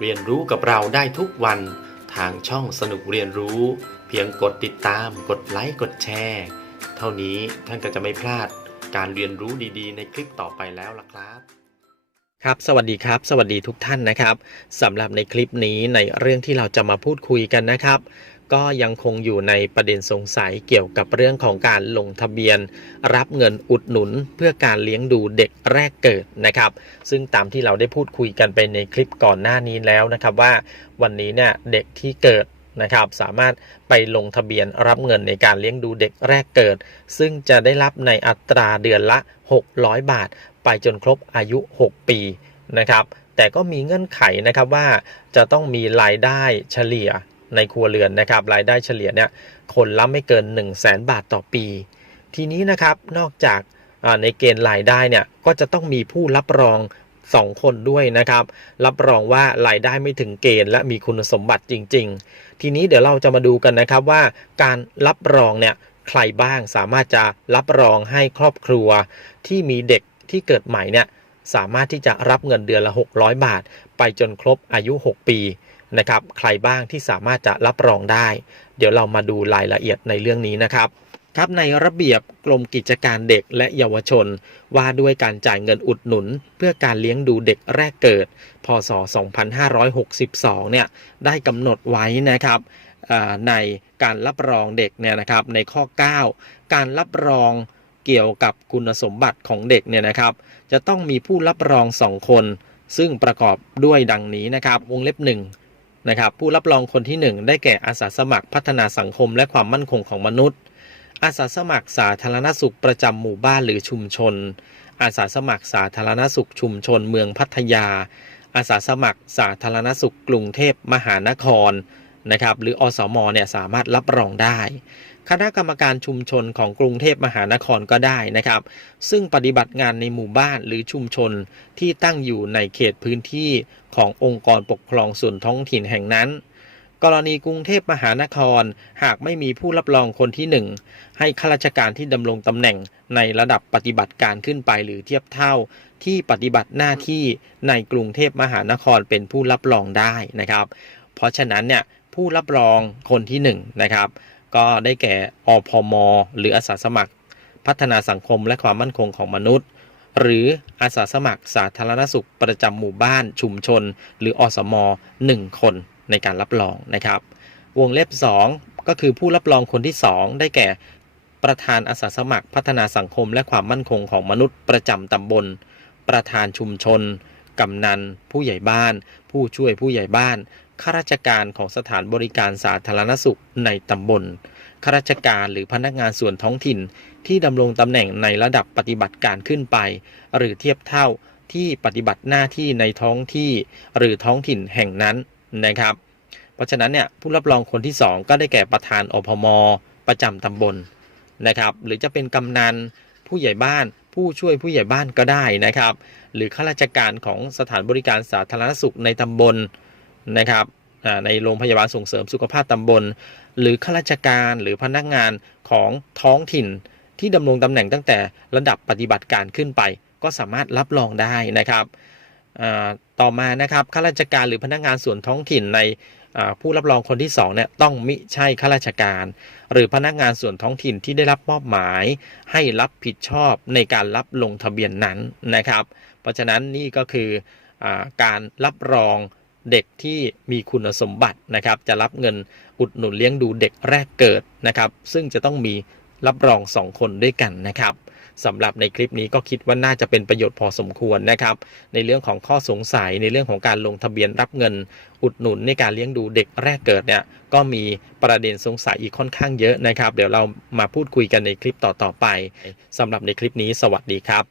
เรียนรู้กับเราได้ทุกวันทางช่องสนุกเรียนรู้ เพียงกดติดตาม กดไลค์กดแชร์เท่านี้ท่านก็จะไม่พลาดการเรียนรู้ดีๆ ในคลิปต่อไปแล้วล่ะครับครับสวัสดีครับ สวัสดีทุกท่านนะครับสำหรับในคลิปนี้ในเรื่องที่เราจะมาพูดคุยกันนะครับ ก็ยังคงอยู่ในประเด็นสงสัยเกี่ยวกับเรื่องของการลงทะเบียน รับเงินอุดหนุนเพื่อการเลี้ยงดูเด็กแรกเกิดนะครับ ซึ่งตามที่เราได้พูดคุยกันไปในคลิปก่อนหน้านี้แล้วนะครับว่าวันนี้เนี่ยเด็กที่เกิดนะครับสามารถไปลงทะเบียนรับเงินในการเลี้ยงดูเด็กแรกเกิด ซึ่งจะได้รับในอัตราเดือนละ 600 บาท ไปจนครบอายุ 6 ปีนะครับแต่ก็มีเงื่อนไขนะครับว่าจะต้องมีรายได้เฉลี่ย ในครัวเรือนนะครับรายได้เฉลี่ยเนี่ยคนละไม่เกิน 1 0 0 0 0แบาทต่อปี ทีนี้นะครับนอกจากในเกณฑ์รายได้เนี่ยก็จะต้องมีผู้รับรอง2คนด้วยนะครับ รับรองว่ารายได้ไม่ถึงเกณฑ์และมีคุณสมบัติจริง ๆ ทีนี้เดี๋ยวเราจะมาดูกันนะครับว่าการรับรองเนี่ยใครบ้างสามารถจะรับรองให้ครอบครัว ที่มีเด็กที่เกิดใหม่เนี่ยสามารถที่จะรับเงินเดือนละ 600 บาท ไปจนครบอายุ 6 ปี นะครับ ใครบ้างที่สามารถจะรับรองได้ เดี๋ยวเรามาดูรายละเอียดในเรื่องนี้นะครับครับในระเบียบกรมกิจการเด็กและเยาวชน ว่าด้วยการจ่ายเงินอุดหนุน เพื่อการเลี้ยงดูเด็กแรกเกิด พศ 2562 เนี่ยได้กำหนดไว้นะครับในการรับรองเด็กเนี่ยนะครับในข้อ 9 การรับรองเกี่ยวกับคุณสมบัติของเด็กเนี่ยนะครับ จะต้องมีผู้รับรองสองคน ซึ่งประกอบด้วยดังนี้นะครับ วงเล็บห นะครับผู้รับรองคนที่หนึ่งได้แก่อาสาสมัครพัฒนาสังคมและความมั่นคงของมนุษย์ อาสาสมัครสาธารณสุขประจำหมู่บ้านหรือชุมชน อาสาสมัครสาธารณสุขชุมชนเมืองพัทยา อาสาสมัครสาธารณสุขกรุงเทพมหานคร นะครับหรืออสมเนี่ยสามารถรับรองได้คณะกรรมการชุมชนของกรุงเทพมหานครก็ได้นะครับ ซึ่งปฏิบัติงานในหมู่บ้านหรือชุมชนที่ตั้งอยู่ในเขตพื้นที่ขององค์กรปกครองส่วนท้องถิ่นแห่งนั้น กรณีกรุงเทพมหานคร หากไม่มีผู้รับรองคนที่หนึ่งให้ข้าราชการที่ดำรงตำแหน่งในระดับปฏิบัติการขึ้นไปหรือเทียบเท่าที่ปฏิบัติหน้าที่ในกรุงเทพมหานครเป็นผู้รับรองได้นะครับ เพราะฉะนั้นเนี่ย ผู้รับรองคนที่หนึ่งนะครับ ก็ได้แก่อพม หรืออาสาสมัคร พัฒนาสังคมและความมั่นคงของมนุษย์ หรืออาสาสมัครสาธารณสุขประจำหมู่บ้านชุมชน หรืออสม 1 คนในการรับรองนะครับ วงเล็บ 2 ก็คือผู้รับรองคนที่ 2 ได้แก่ประธานอาสาสมัครพัฒนาสังคมและความมั่นคงของมนุษย์ประจำตำบล ประธานชุมชน กำนัน ผู้ใหญ่บ้าน ผู้ช่วยผู้ใหญ่บ้าน ข้าราชการของสถานบริการสาธารณสุขในตำบล ข้าราชการหรือพนักงานส่วนท้องถิ่น ที่ดำรงตำแหน่งในระดับปฏิบัติการขึ้นไป หรือเทียบเท่าที่ปฏิบัติหน้าที่ในท้องที่หรือท้องถิ่นแห่งนั้นนะครับ เพราะฉะนั้นเนี่ยผู้รับรองคนที่ 2 ก็ได้แก่ประธานอพม ประจำตำบลนะครับ หรือจะเป็นกำนันผู้ใหญ่บ้านผู้ช่วยผู้ใหญ่บ้านก็ได้นะครับ หรือข้าราชการของสถานบริการสาธารณสุขในตำบล นะครับในโรงพยาบาลส่งเสริมสุขภาพตำบล หรือข้าราชการหรือพนักงานของท้องถิ่น ที่ดำรงตำแหน่งตั้งแต่ระดับปฏิบัติการขึ้นไป ก็สามารถรับรองได้นะครับต่อมานะครับข้าราชการหรือพนักงานส่วนท้องถิ่นในผู้รับรองคนที่สองเนี่ยต้องมิใช่ข้าราชการ หรือพนักงานส่วนท้องถิ่นที่ได้รับมอบหมาย ให้รับผิดชอบในการรับลงทะเบียนนั้นนะครับ เพราะฉะนั้นนี่ก็คืออการรับรอง เด็กที่มีคุณสมบัตินะครับ จะรับเงินอุดหนุนเลี้ยงดูเด็กแรกเกิดนะครับ ซึ่งจะต้องมีรับรอง 2 คนด้วยกันนะครับสำหรับในคลิปนี้ก็คิดว่าน่าจะเป็นประโยชน์พอสมควรนะครับ ในเรื่องของข้อสงสัยในเรื่องของการลงทะเบียนรับเงิน อุดหนุนในการเลี้ยงดูเด็กแรกเกิดเนี่ยก็มีประเด็นสงสัยอีกค่อนข้างเยอะนะครับ เดี๋ยวเรามาพูดคุยกันในคลิปต่อๆไปสำหรับในคลิปนี้สวัสดีครับ